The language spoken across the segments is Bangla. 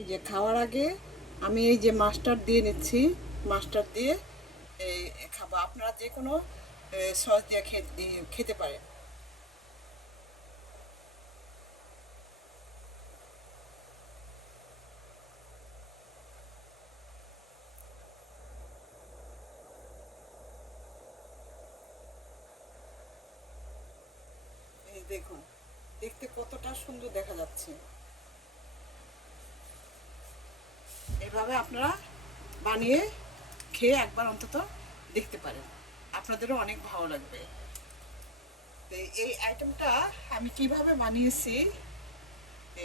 এই যে খাওয়ার আগে আমি এই যে মাস্টার্ড দিয়ে নিচ্ছি, মাস্টার্ড দিয়ে এই খাবো। আপনারা যে কোনো সস দিয়ে খেতে পারেন। এই দেখুন, দেখতে কতটা সুন্দর দেখা যাচ্ছে। এইভাবে আপনারা বানিয়ে খেয়ে একবার অন্তত দেখতে পারেন, আপনাদেরও অনেক ভালো লাগবে। তো এই আইটেমটা আমি কিভাবে বানিয়েছি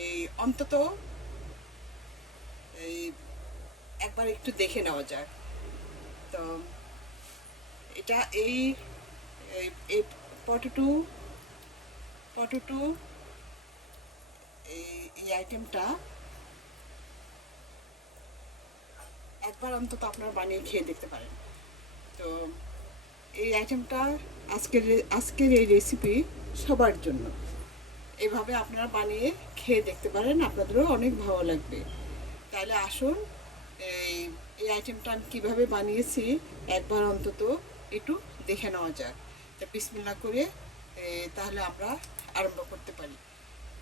এই অন্তত এই একবার একটু দেখে নেওয়া যাক। তো এটা এই এই পটেটো পটেটো এই আইটেমটা একবার অন্তত আপনারা বানিয়ে খেয়ে দেখতে পারেন। তো এই আইটেমটা আজকের এই রেসিপি সবার জন্য। এভাবে আপনারা বানিয়ে খেয়ে দেখতে পারেন, আপনাদেরও অনেক ভালো লাগবে। তাহলে আসুন এই এই আইটেমটা আমি কীভাবে বানিয়েছি একবার অন্তত একটু দেখে নেওয়া যাক। তা বিসমিল্লাহ করে তাহলে আমরা আরম্ভ করতে পারি।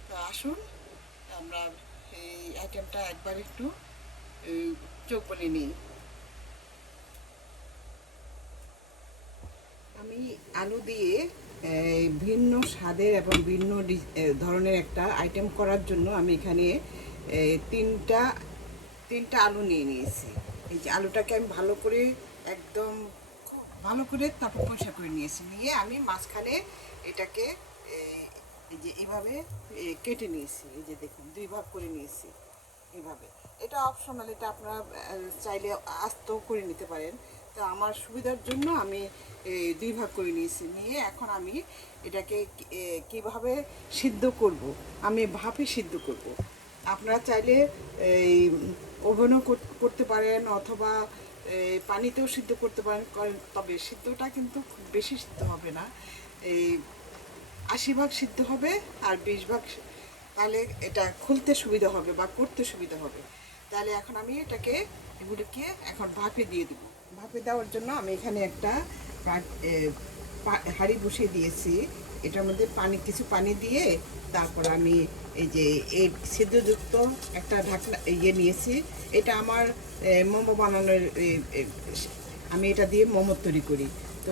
তো আসুন আমরা এই আইটেমটা একবার একটু চোখ বলে নিই। আমি আলু দিয়ে ভিন্ন স্বাদের এবং ভিন্ন ধরনের একটা আইটেম করার জন্য আমি এখানে তিনটা তিনটা আলু নিয়ে নিয়েছি। এই যে আলুটাকে আমি ভালো করে একদম খুব ভালো করে তারপর পরিষ্কার করে নিয়েছি, নিয়ে আমি মাঝখানে এটাকে এই যে এভাবে কেটে নিয়েছি। এই যে দেখুন, দুই ভাগ করে নিয়েছি এভাবে। এটা অপশনাল, এটা আপনারা চাইলে আস্তেও করে নিতে পারেন। তো আমার সুবিধার জন্য আমি দুই ভাগ করে নিয়েছি, নিয়ে এখন আমি এটাকে কীভাবে সিদ্ধ করব, আমি ভাপে সিদ্ধ করব। আপনারা চাইলে এই ওভেনও করতে পারেন, অথবা পানিতেও সিদ্ধ করতে পারেন। তবে সিদ্ধটা কিন্তু খুব বেশি সিদ্ধ হবে না, এই 80 ভাগ সিদ্ধ হবে আর 20 ভাগ, তাহলে এটা খুলতে সুবিধা হবে বা করতে সুবিধা হবে। তাহলে এখন আমি এগুলিকে এখন ভাপে দিয়ে দেবো। ভাপে দেওয়ার জন্য আমি এখানে একটা হাঁড়ি বসিয়ে দিয়েছি। এটার মধ্যে কিছু পানি দিয়ে তারপর আমি এই যে এই সিদ্ধযুক্ত একটা ঢাকনা নিয়েছি। এটা আমার মোমো বানানোর আমি এটা দিয়ে মোমো তৈরি করি। তো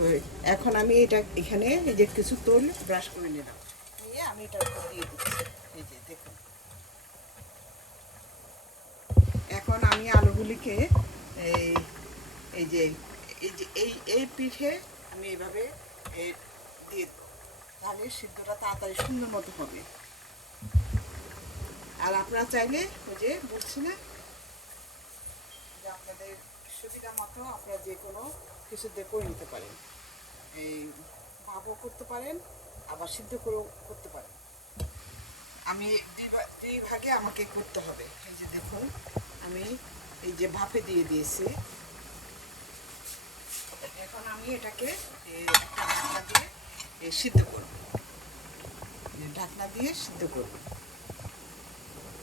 এখন আমি এটা এখানে এই যে কিছু তেল ব্রাশ করে নিলাম, নিয়ে আমি এটার উপর দিয়ে দিচ্ছি। এই যে দেখুন, এখন আমি আলুগুলিকে এই এই যে এই যে এই পিঠে আমি এইভাবে দিয়ে দেবো, তাহলে সিদ্ধটা তাড়াতাড়ি সুন্দর মতো হবে। আর আপনারা চাইলে ওই যে বলছি না যে আপনাদের সুবিধা মতো আপনারা যে কোনো কিছুতে করে নিতে পারেন, এই ভাপও করতে পারেন, আবার সিদ্ধ করেও করতে পারেন। আমি দুই ভাগে আমাকে করতে হবে। এই যে দেখুন, আমি এই যে ভাপে দিয়ে দিয়েছি। এখন আমি এটাকে ঢাকনা দিয়ে সিদ্ধ করব, ঢাকনা দিয়ে সিদ্ধ করব।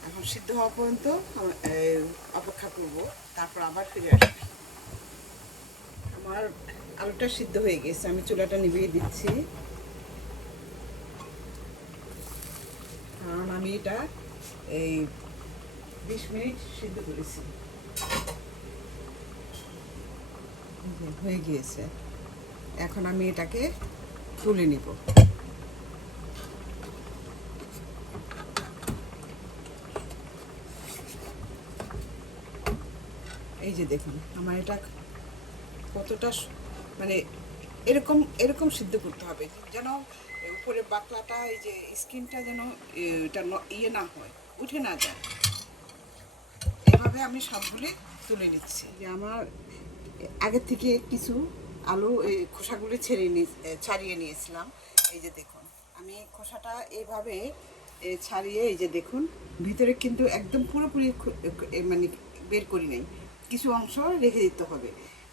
এখন সিদ্ধ হওয়া পর্যন্ত অপেক্ষা করব, তারপর আবার ফিরে আসবো। আমার আলুটা সিদ্ধ হয়ে গেছে, আমি চুলাটা নিভিয়ে দিচ্ছি, কারণ আমি এটা এই 20 মিনিট সিদ্ধ করেছি। হয়ে গিয়েছে, এখন আমি এটাকে তুলে নিব। এই যে দেখুন, আমার এটা কতটা মানে এরকম এরকম সিদ্ধ করতে হবে যেন উপরে বাকলাটা, এই যে স্কিনটা যেন এটা না হয়, উঠে না যায়। এভাবে আমি সবগুলি তুলে নিচ্ছি। যে আমার আগের থেকে কিছু আলু এই খোসাগুলি ছাড়িয়ে নিয়েছিলাম। এই যে দেখুন, আমি খোসাটা এইভাবে ছাড়িয়ে, এই যে দেখুন, ভিতরে কিন্তু একদম পুরোপুরি মানে বের করি নাই, কিছু অংশ রেখে দিতে হবে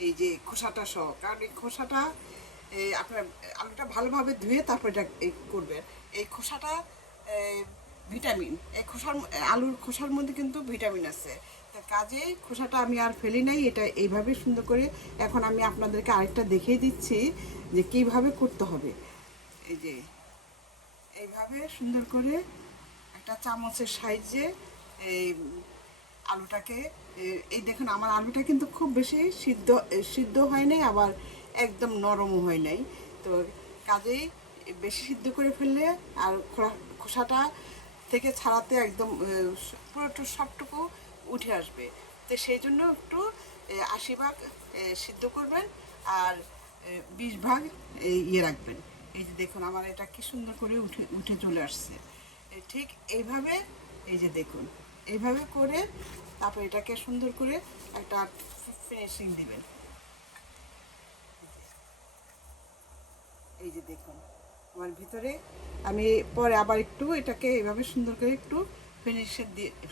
এই যে খোসাটা সহ। কারণ এই খোসাটা আপনার আলুটা ভালোভাবে ধুয়ে তারপর এটা করবেন। এই খোসাটা ভিটামিন, এই আলুর খোসার মধ্যে কিন্তু ভিটামিন আছে। কাজেই খোসাটা আমি আর ফেলি নাই, এটা এইভাবে সুন্দর করে। এখন আমি আপনাদেরকে আরেকটা দেখিয়ে দিচ্ছি যে কিভাবে করতে হবে। এই যে এইভাবে সুন্দর করে একটা চামচের সাহায্যে এই আলুটাকে, এই দেখুন আমার আলুটা কিন্তু খুব বেশি সিদ্ধ হয় নাই, আবার একদম নরমও হয় নাই। তো কাজেই বেশি সিদ্ধ করে ফেললে আর খোসাটা থেকে ছাড়াতে একদম পুরোটা সবটুকু উঠে আসবে। তো সেই জন্য একটু 80 ভাগ সিদ্ধ করবেন আর 20 ভাগ ইয়ে রাখবেন। এই যে দেখুন আমার এটা কি সুন্দর করে উঠে উঠে চলে আসছে। ঠিক এইভাবে, এই যে দেখুন এইভাবে করে তারপর এটাকে সুন্দর করে একটা ফিনিশিং দিবেন। এই যে দেখুন আমার ভিতরে আমি পরে আবার একটু এটাকে এইভাবে সুন্দর করে একটু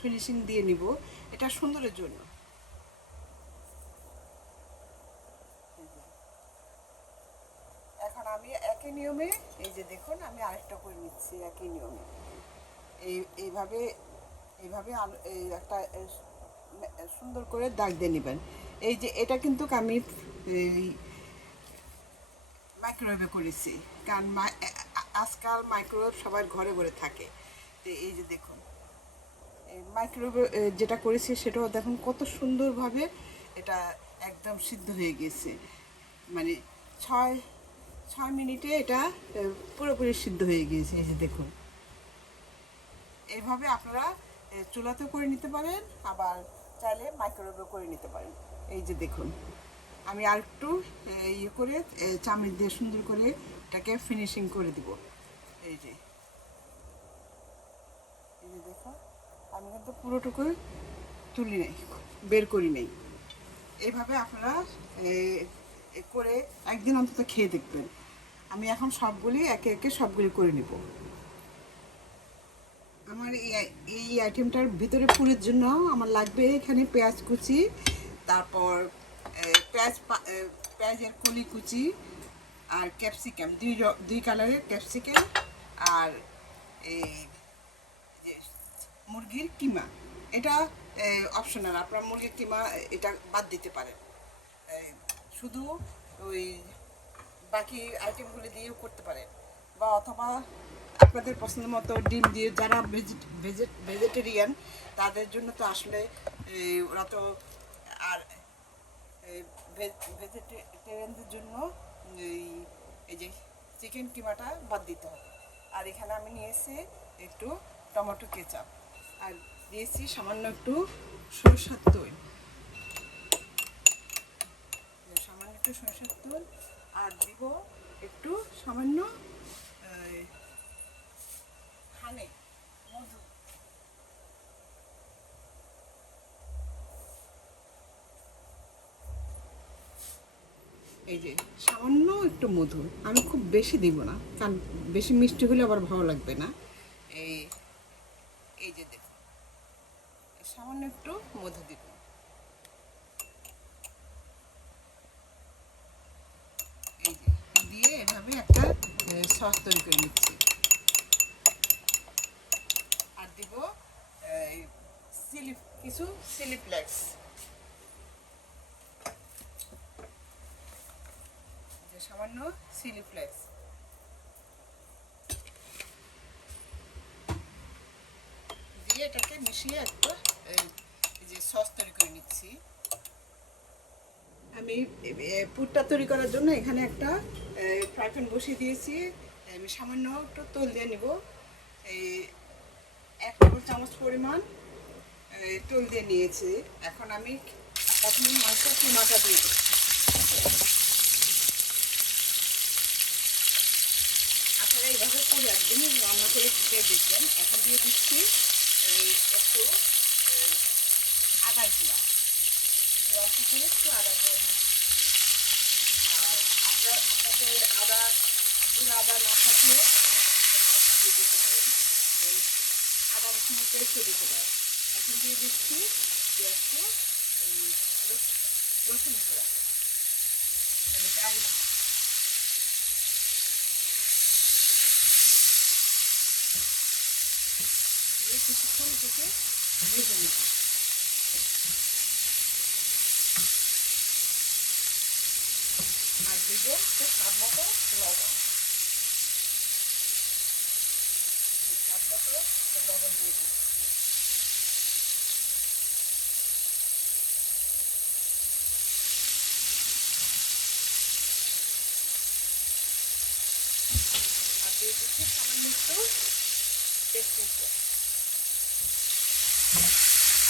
ফিনিশিং দিয়ে নিব, এটা সুন্দরের জন্য। এখন আমি একই নিয়মে, এই যে দেখুন আমি আরেকটা করে নিচ্ছি একই নিয়মে। এইভাবে এইভাবে এই একটা সুন্দর করে দাগ দিয়ে নেবেন। এই যে এটা কিন্তু আমি এই মাইক্রোওয়েভে করেছি, কারণ আজকাল মাইক্রোওয়েভ সবার ঘরে ঘরে থাকে। তো এই যে দেখুন মাইক্রোওয়েভে যেটা করেছি সেটাও দেখুন কত সুন্দরভাবে এটা একদম সিদ্ধ হয়ে গেছে। মানে 6 মিনিটে এটা পুরোপুরি সিদ্ধ হয়ে গিয়েছে। এই যে দেখুন এইভাবে আপনারা চুলাতেও করে নিতে পারেন, আবার চাইলে মাইক্রোওয়েভেও করে নিতে পারেন। এই যে দেখুন আমি আর একটু ইয়ে করে চামচ দিয়ে সুন্দর করে এটাকে ফিনিশিং করে দিব। এই যে এই যে দেখো আমি কিন্তু পুরোটুকু তুলি নেই, বের করি নেই। এইভাবে আপনারা করে একদিন অন্তত খেয়ে দেখবেন। আমি এখন সবগুলি একে একে সবগুলি করে নিব। আমার এই আইটেমটার ভিতরে পুরের জন্য আমার লাগবে এখানে পেঁয়াজ কুচি, তারপর পেঁয়াজের কলি কুচি, আর ক্যাপসিকাম, দুই কালারের ক্যাপসিকাম, আর এই যে মুরগির কিমা। এটা অপশনাল, আপনার মুরগির কিমা এটা বাদ দিতে পারেন। শুধু ওই বাকি আইটেমগুলো দিয়েও করতে পারেন, বা অথবা আপনাদের পছন্দ মতো ডিম দিয়ে, যারা ভেজিটেরিয়ান তাদের জন্য তো আসলে ওরা তো, আর ভেজিটেরিয়ানদের জন্য এই যে চিকেন কিমাটা বাদ দিতে হবে। আর এখানে আমি নিয়েছি একটু টমেটো কেচাপ, আর দিয়েছি সামান্য একটু সরষের তেল, সামান্য একটু সরষের তেল, আর দিব একটু সামান্য হানি, মধু। এই যে সামান্য একটু মধু, আমি খুব বেশি দিব না, কারণ বেশি মিষ্টি হলে আবার ভালো লাগবে না। এই এই যে দেখুন সামান্য একটু মধু দিব। এই যে দিয়ে এভাবে একটা সস তৈরি করে নিচ্ছি। আর দিব কিছু চিলি ফ্লেক্স, সামান্য চিলি ফ্লেক্স দিয়ে এটাকে মিশিয়ে একটা এই যে সস তৈরি করে নিচ্ছি। আমি পুরটা তৈরি করার জন্য এখানে একটা ফ্রাই প্যান বসিয়ে দিয়েছি। আমি সামান্য একটু তেল দিয়ে নিব, এই 1 টেবিল চামচ পরিমাণ তেল দিয়ে নিয়েছি। এখন আমি প্রথমে মাংসের কিমাটা দিয়ে দিচ্ছি। আপনারা এইভাবে করে একদিন রান্না করে খেয়ে দেখবেন। এখন দিয়ে দিচ্ছি একটু আদার গুঁড়া, অল্প করে একটু আদার গুঁড়া দিয়ে দিচ্ছি। আর আপনাদের আদা না থাকলে দিয়ে দিতে পারেন, আদা রসুন পেস্টও দিতে পারেন। এখন দিয়ে দিচ্ছি যে একটু রসুন গুঁড়া, গার্লিক। দিয়ে কিছুক্ষণ থেকে ভেজে নেব। আর দেবো স্বাদ মতো লবণ, স্বাদ মতো লবণ দিয়ে দিচ্ছি। আর দিয়ে দিচ্ছি সামান্য একটু টেস্টিং সস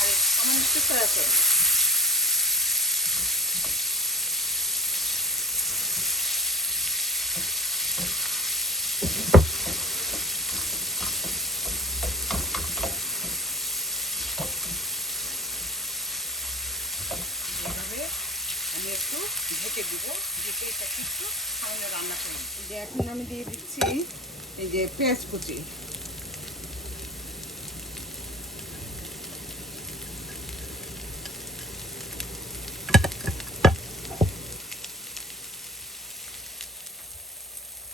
আর সামান্য একটু সয়া সস। এভাবে আমি একটু ঢেকে দিব, ঢেকে এটাকে একটু সামান্য রান্না করব। যে এখন আমি দিয়ে দিচ্ছি এই যে পেঁয়াজ কুচি।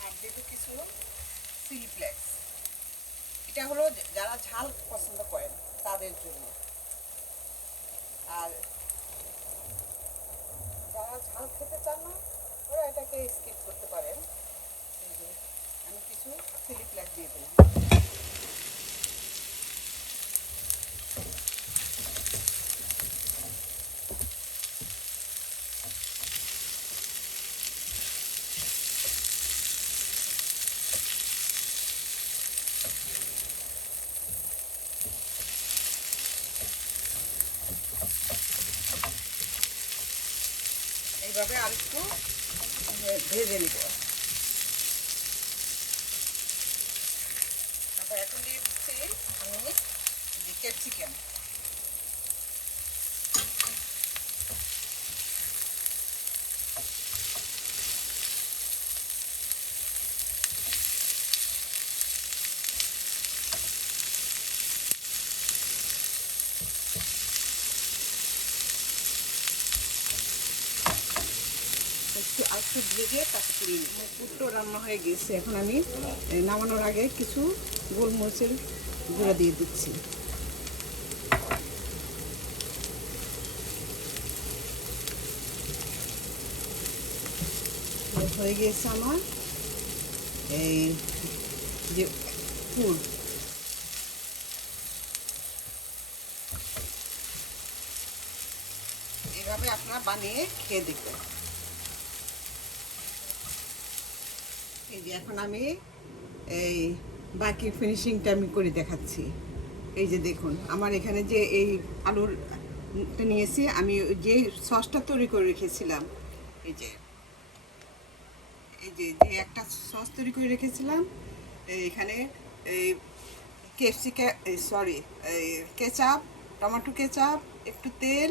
আর দেবো কিছু চিলি ফ্লেক্স। এটা হলো যারা ঝাল পছন্দ করেন তাদের জন্য, আর যারা ঝাল খেতে চান না ওরা এটাকে স্কিপ করতে পারেন। এই যে আমি কিছু চিলি ফ্লেক্স দিয়ে দিলাম। এইভাবে আরেকটু ভেজে নিব। তারপর এখন দিয়ে দিচ্ছি আমি ক্যাপসিকাম। একটু ভেজে তাকে পুড়িয়ে নিই। পুরটো রান্না হয়ে গেছে। এখন আমি নামানোর আগে কিছু গোলমরিচের গুঁড়া দিয়ে দিচ্ছি। হয়ে গেছে আমার এই যে পুর। এভাবে আপনারা বানিয়ে খেয়ে দেখবেন। এই যে এখন আমি এই বাকি ফিনিশিংটা আমি করে দেখাচ্ছি। এই যে দেখুন আমার এখানে যে এই আলুরটা নিয়েছি, আমি যে সসটা তৈরি করে রেখেছিলাম, এই যে যে একটা সস তৈরি করে রেখেছিলাম, এখানে এই এই কেচাপ, টমেটো কেচাপ, একটু তেল,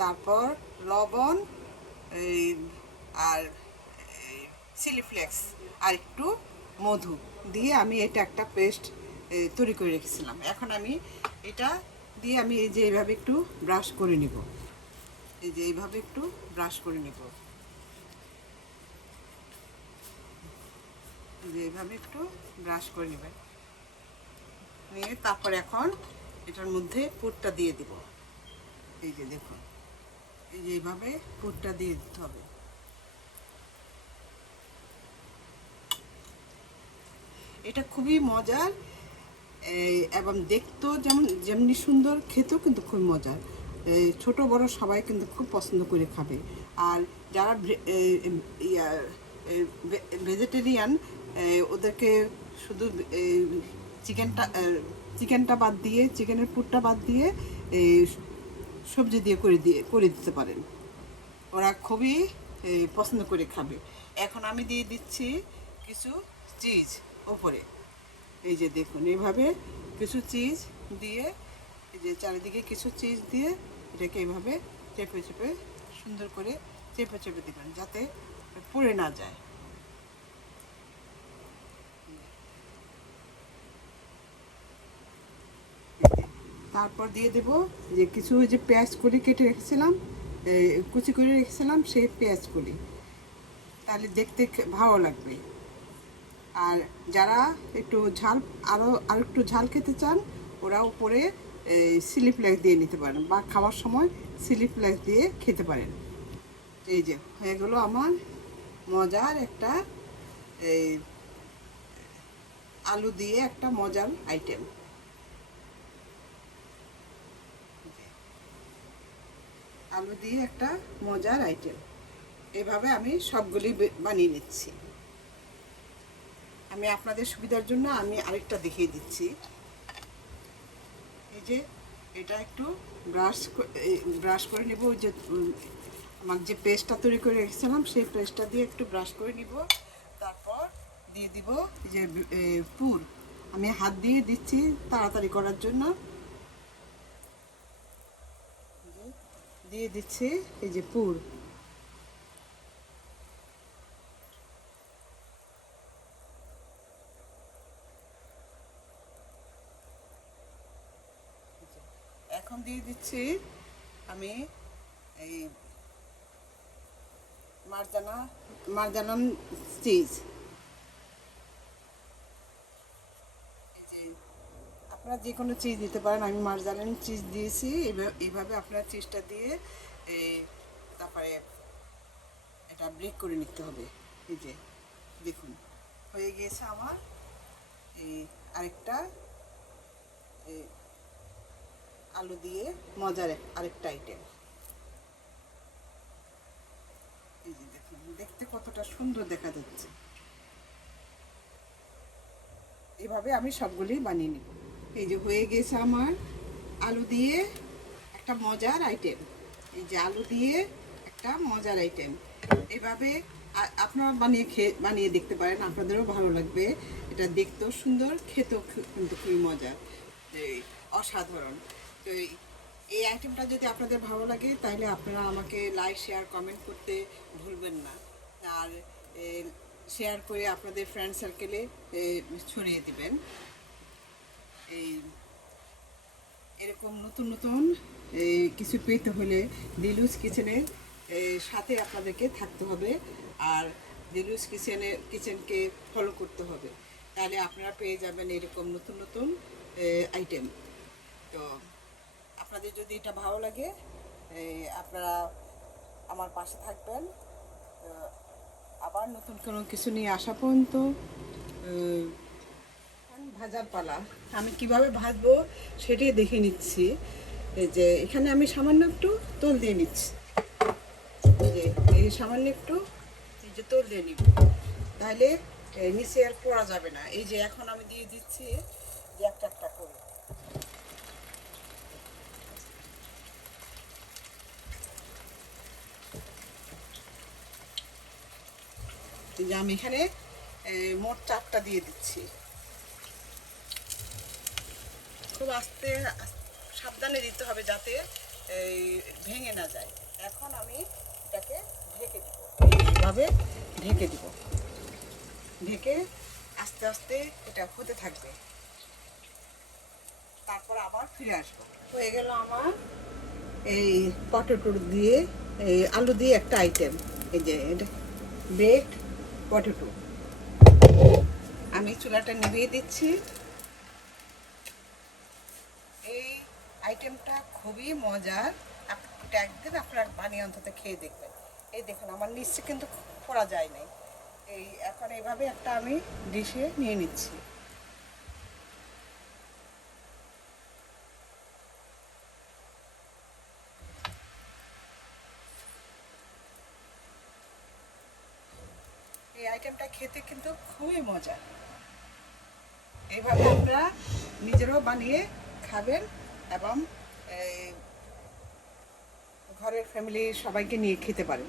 তারপর লবণ, এই আর চিলি ফ্লেক্স আর একটু মধু দিয়ে আমি এটা একটা পেস্ট তৈরি করে রেখেছিলাম। এখন আমি এটা দিয়ে আমি এই যে এইভাবে একটু ব্রাশ করে নিব। এই যে এইভাবে একটু ব্রাশ করে নিব, যে এইভাবে একটু ব্রাশ করে নেবেন। নিয়ে তারপর এখন এটার মধ্যে পুরটা দিয়ে দিব। এই যে দেখুন, এই যে এইভাবে পুরটা দিয়ে দিতে হবে। এটা খুবই মজার এবং দেখতেও যেমনি সুন্দর, খেতেও কিন্তু খুব মজার। ছোট বড় সবাই কিন্তু খুব পছন্দ করে খাবে। আর যারা ভেজিটেরিয়ান ওদেরকে শুধু চিকেনটা বাদ দিয়ে, চিকেনের পুরটা বাদ দিয়ে এই সবজি দিয়ে করে দিতে পারেন। ওরা খুবই পছন্দ করে খাবে। এখন আমি দিয়ে দিচ্ছি কিছু চিজ ওপরে। এই যে দেখুন এইভাবে কিছু চিজ দিয়ে, এই যে চারিদিকে কিছু চিজ দিয়ে এটাকে এইভাবে চেপে চেপে সুন্দর করে চেপে চেপে দিবেন যাতে পুড়ে না যায়। তারপর দিয়ে দেব যে কিছু ওই যে পেঁয়াজ কলি কেটে রেখেছিলাম, কুচি করে রেখেছিলাম সেই পেঁয়াজ কলি, তাহলে দেখতে ভালো লাগবে। আর যারা একটু ঝাল আর একটু ঝাল খেতে চান ওরা উপরে চিলি ফ্লেক্স দিয়ে নিতে পারেন বা খাওয়ার সময় চিলি ফ্লেক্স দিয়ে খেতে পারেন। এই যে হয়ে গেলো আমার মজার একটা এই আলু দিয়ে একটা মজার আইটেম। আলু দিয়ে একটা মজার আইটেম, এভাবে আমি সবগুলি বানিয়ে নিচ্ছি। আমি আপনাদের সুবিধার জন্য আমি আরেকটা দেখিয়ে দিচ্ছি। এই যে এটা একটু ব্রাশ করে নেব। ওই যে আমার যে পেস্টটা তৈরি করে রেখেছিলাম সেই পেস্টটা দিয়ে একটু ব্রাশ করে নিব। তারপর দিয়ে দিব যে পুর। আমি হাত দিয়ে দিচ্ছি তাড়াতাড়ি করার জন্য। দিয়ে দিচ্ছি এই যে পুর। এখন দিয়ে দিচ্ছি আমি এই মার্জানাম চিজ। আপনারা যে কোনো চিজ দিতে পারেন, আমি মার্জানাম চিজ দিয়েছি। এইভাবে আপনারা চিজটা দিয়ে তারপরে এটা ব্রেক করে নিতে হবে। এই যে দেখুন হয়ে গিয়েছে আমার এই আরেকটা আলু দিয়ে মজার আরেকটা আইটেম। এই যে দেখুন দেখতে কতটা সুন্দর দেখা যাচ্ছে। এভাবে আমি সবগুলি বানিয়ে নিব। এই যে হয়ে গেছে আমার আলু দিয়ে একটা মজার আইটেম। এই যে আলু দিয়ে একটা মজার আইটেম, এভাবে আপনারা বানিয়ে দেখতে পারেন, আপনাদেরও ভালো লাগবে। এটা দেখতেও সুন্দর, খেতেও কিন্তু খুবই মজা, অসাধারণ। তো এই আইটেমটা যদি আপনাদের ভালো লাগে তাহলে আপনারা আমাকে লাইক শেয়ার কমেন্ট করতে ভুলবেন না। আর শেয়ার করে আপনাদের ফ্রেন্ড সার্কেলে ছড়িয়ে দিবেন। এরকম নতুন নতুন কিছু পেতে হলে দিলুস কিচেনের সাথে আপনাদেরকে থাকতে হবে, আর দিলুস কিচেনকে ফলো করতে হবে। তাহলে আপনারা পেয়ে যাবেন এরকম নতুন নতুন আইটেম। তো আপনাদের যদি এটা ভালো লাগে আপনারা আমার পাশে থাকবেন। আবার নতুন কোনো কিছু নিয়ে আসা পর্যন্ত ভাজার পালা। আমি কিভাবে ভাজবো সেটাই দেখে নিচ্ছি। এই যে এখানে আমি সামান্য একটু তেল দিয়ে নিচ্ছি। এই সামান্য একটু এই যে তেল দিয়ে নিব, তাহলে নিচে আর পোড়া যাবে না। এই যে এখন আমি দিয়ে দিচ্ছি যে একটা একটা করে। এই যে আমি এখানে মোট 4টা দিয়ে দিচ্ছি। খুব আস্তে সাবধানে দিতে হবে যাতে ভেঙে না যায়। এখন আমি এটাকে ঢেকে দিব, এইভাবে ঢেকে দিব। ঢেকে আস্তে আস্তে এটা হতে থাকবে, তারপর আবার ফিরে আসবো। হয়ে গেল আমার এই পটেটো দিয়ে এই আলু দিয়ে একটা আইটেম। এই যে এটা বেকড পটেটো। আমি চুলাটা নিভিয়ে দিচ্ছি। এই আইটেমটা খুবই মজার, এটা একদিন আপনারা বানিয়ে অন্তত খেয়ে দেখবেন। এই দেখুন আমার নিচে কিন্তু পড়া যায় নাই। এখন এইভাবে একটা আমি ডিশে নিয়ে নিচ্ছি। এই আইটেমটা খেতে কিন্তু খুবই মজা। এইভাবে আপনারা নিজেরাও বানিয়ে খাবেন এবং ঘরের ফ্যামিলি সবাইকে নিয়ে খেতে পারেন।